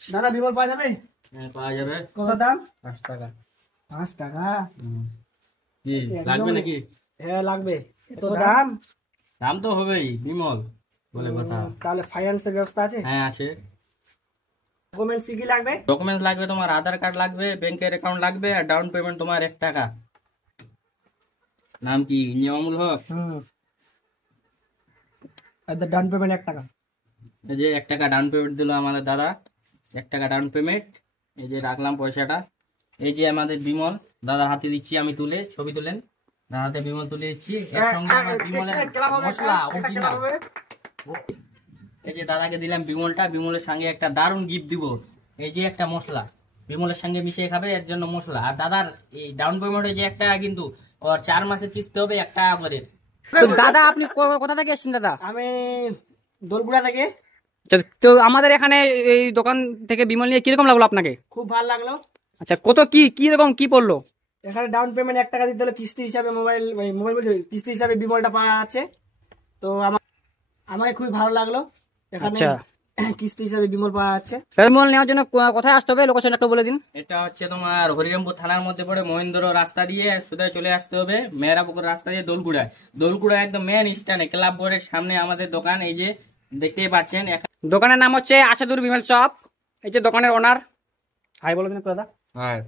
দাদা বিমল পাওয়া যাবে? হ্যাঁ পাওয়া যাবে। কত দাম? 5 টাকা। 5 টাকা? কি লাগবে নাকি? হ্যাঁ লাগবে। এত দাম? দাম তো হবেই, বিমল বলে কথা। তাহলে ফাইন্যান্সের ব্যবস্থা আছে? হ্যাঁ আছে। ডকুমেন্টস কি লাগবে? ডকুমেন্টস লাগবে, তোমার আধার কার্ড লাগবে, ব্যাংকের অ্যাকাউন্ট লাগবে, আর ডাউন পেমেন্ট তোমার 1 টাকা। নাম কি? নিয়ামুল হক। আর ডাউন পেমেন্ট 1 টাকা। এই যে 1 টাকা ডাউন পেমেন্ট দিল আমাদের দাদা, 1 টাকা ডাউন পেমেন্ট। এই যে রাখলাম পয়সাটা। এই যে আমাদের বিমল, দাদার হাতে দিচ্ছি আমি, তুলে ছবি তুলেন। দাদার হাতে বিমল তুলে দিচ্ছি, এর সঙ্গে আমার বিমলের মশলা অরিজিনাল। এই যে দাদাকে দিলাম বিমলটা, বিমলের সঙ্গে একটা দারুণ গিফট দিব। এই যে একটা মশলা বিমলের সঙ্গে মিশিয়ে খাবে, এর জন্য মশলা। আর দাদার এই ডাউন পেমেন্টে যে 1 টাকা, কিন্তু ওর 4 মাসের কিস্তি হবে 1 টাকা করে। তো দাদা আপনি কোথা থেকে এসেছেন দাদা? আমি দোলগুড়া থেকে। তো আমাদের এখানে এই দোকান থেকে বিমল নিয়ে কিরকম লাগলো আপনাকে? খুব ভালো লাগলো। আচ্ছা, কত কি রকম কি পড়লো? এখানে ডাউন পেমেন্ট 1 টাকা দিতে হলে কিস্তি হিসাবে মোবাইল বলছি কিস্তি হিসাবে বিমলটা পাওয়া যাচ্ছে। তো আমাকে খুবই ভালো লাগলো। এখানে কিস্তি হিসাবে বিমল পাওয়া যাচ্ছে। বিমল নেওয়ার জন্য কোথায় আসতে হবে, লোকেশন একটু বলে দিন। এটা হচ্ছে তোমার হরিরামপুর থানার মধ্যে পড়ে, মহেন্দ্র রাস্তা দিয়ে সোজা চলে আসতে হবে, মেহরাপুকুর রাস্তা দিয়ে দোলকুড়ায় একদম মেন স্ট্যান্ডে ক্লাব বোর্ডের সামনে আমাদের দোকান। এই যে দেখতেই পাচ্ছেন, দোকানের নাম হচ্ছে আসাদুর বিমল শপ। এই যে দোকানের ওনার। হাই বলো দিন দাদা। হ্যাঁ।